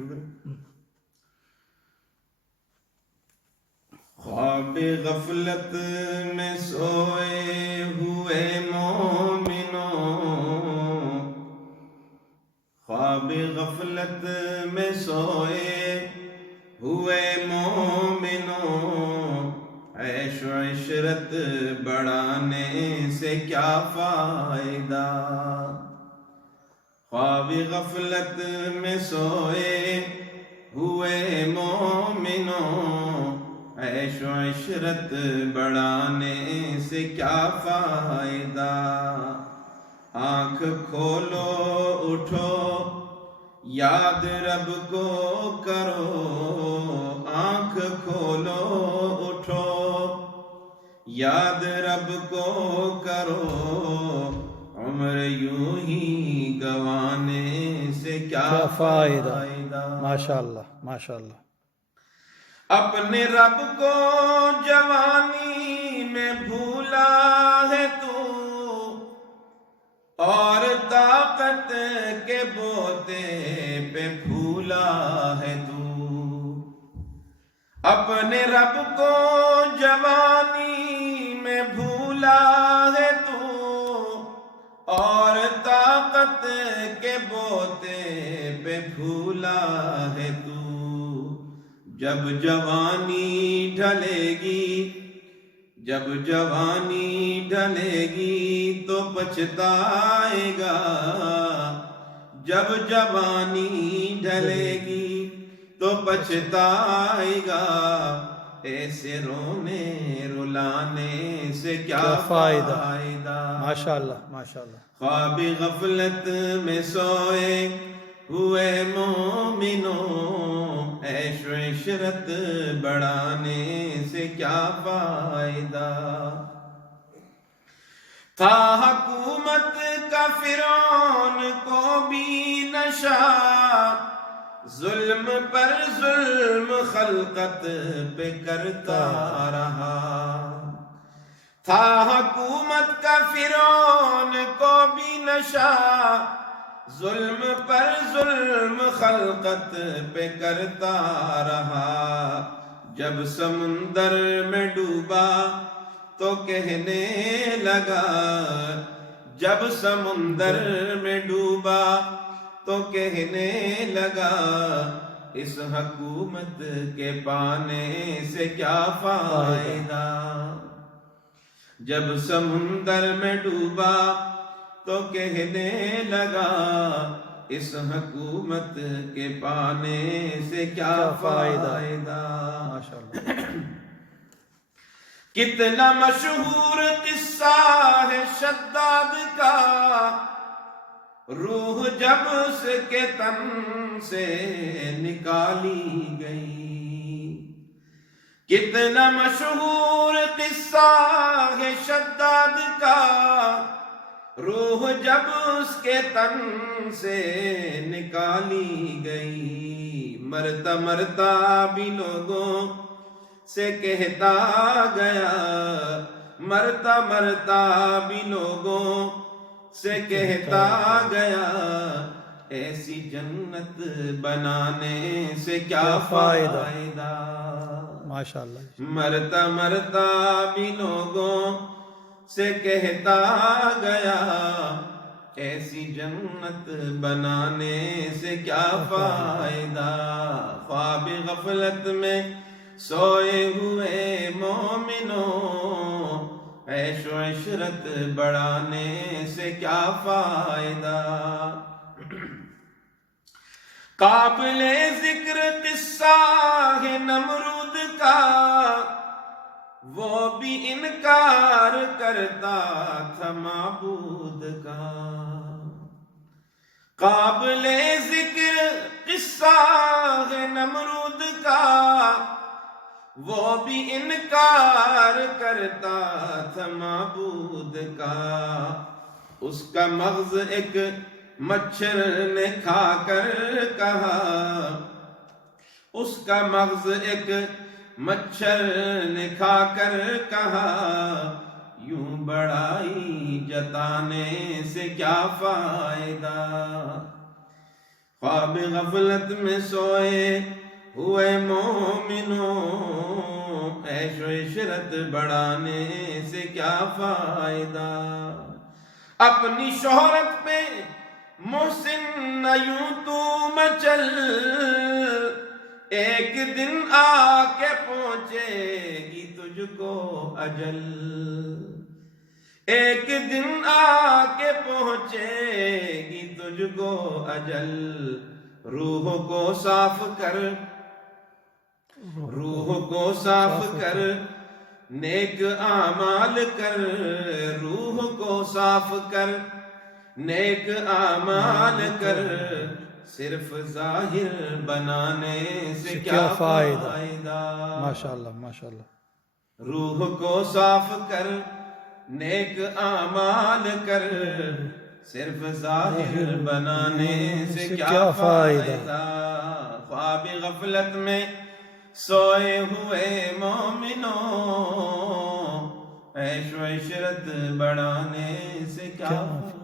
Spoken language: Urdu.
شروع کریں. خواب غفلت میں سوئے ہوئے مومنوں، خواب غفلت میں سوئے ہوئے مومنوں، عیش و عشرت بڑھانے سے کیا فائدہ. خواب غفلت میں سوئے ہوئے مومنوں، عیش و عشرت بڑھانے سے کیا فائدہ. آنکھ کھولو اٹھو یاد رب کو کرو، آنکھ کھولو اٹھو یاد رب کو کرو، عمر یوں ہی گوانے سے کیا فائدہ. ماشاءاللہ ماشاءاللہ. اپنے رب کو جوانی میں بھولا ہے تو، اور طاقت کے بوتے پہ پھولا ہے تو. اپنے رب کو جوانی میں بھولا ہے تو، اور طاقت کے بوتے پہ پھولا ہے تو. جب جوانی ڈھلے گی، جب جوانی ڈھلے گی تو پچھتائے گا، جب جوانی ڈھلے گی تو پچھتائے گا. ایسے رونے رلانے سے کیا فائدہ. ماشاءاللہ ماشاءاللہ. خواب غفلت میں سوئے ہوئے مومنوں، عیش و عشرت بڑھانے سے کیا فائدہ. تھا حکومت کا فرعون کو بھی نشہ، ظلم پر ظلم خلقت پہ کرتا رہا. تھا حکومت کا فرعون کو بھی نشہ، ظلم پر ظلم خلقت پہ کرتا رہا. جب سمندر میں ڈوبا تو کہنے لگا، جب سمندر میں ڈوبا تو کہنے لگا، اس حکومت کے پانے سے کیا فائدہ. جب سمندر میں ڈوبا تو کہنے لگا، اس حکومت کے پانے سے کیا فائدہ. کتنا مشہور قصہ ہے شداد کا، روح جب اس کے تن سے نکالی گئی. کتنا مشہور قصہ ہے شداد کا، روح جب اس کے تن سے نکالی گئی. مرتا مرتا بھی لوگوں سے کہتا گیا، مرتا مرتا بھی لوگوں سے کہتا گیا، ایسی جنت بنانے سے کیا فائدہ. ماشاءاللہ. مرتا مرتا بھی لوگوں سے کہتا گیا، ایسی جنت بنانے سے کیا فائدہ. خواب غفلت میں سوئے ہوئے مومنوں، عیش و عشرت بڑھانے سے کیا فائدہ. قابل ذکر قصہ ہے نمرود کا، وہ بھی انکار کرتا تھا معبود کا. قابل ذکر قصہ ہے نمرود کا، وہ بھی انکار کرتا تھا معبود کا. اس کا مغز ایک مچھر نے کھا کر کہا، اس کا مغز ایک مچھر نے کھا کر کہا، یوں بڑائی جتانے سے کیا فائدہ. خواب غفلت میں سوئے ہوئے مومنوں، عیش و عشرت بڑھانے سے کیا فائدہ؟ اپنی شہرت پہ محسن نہ یوں تو مچل، ایک دن آ کے پہنچے گی تجھ کو اجل، ایک دن آ کے پہنچے گی تجھ کو اجل۔ روح کو صاف کر، روح کو صاف کر، نیک اعمال کر، روح کو صاف کر، نیک اعمال کر، صرف ظاہر بنانے سے کیا فائدہ؟ ماشاءاللہ ماشاءاللہ۔ روح کو صاف کر، نیک اعمال کر، صرف ظاہر بنانے سے کیا فائدہ؟ خواب غفلت میں سوئے ہوئے مومنوں، عیش و عشرت بڑھانے سے کیا فائدہ؟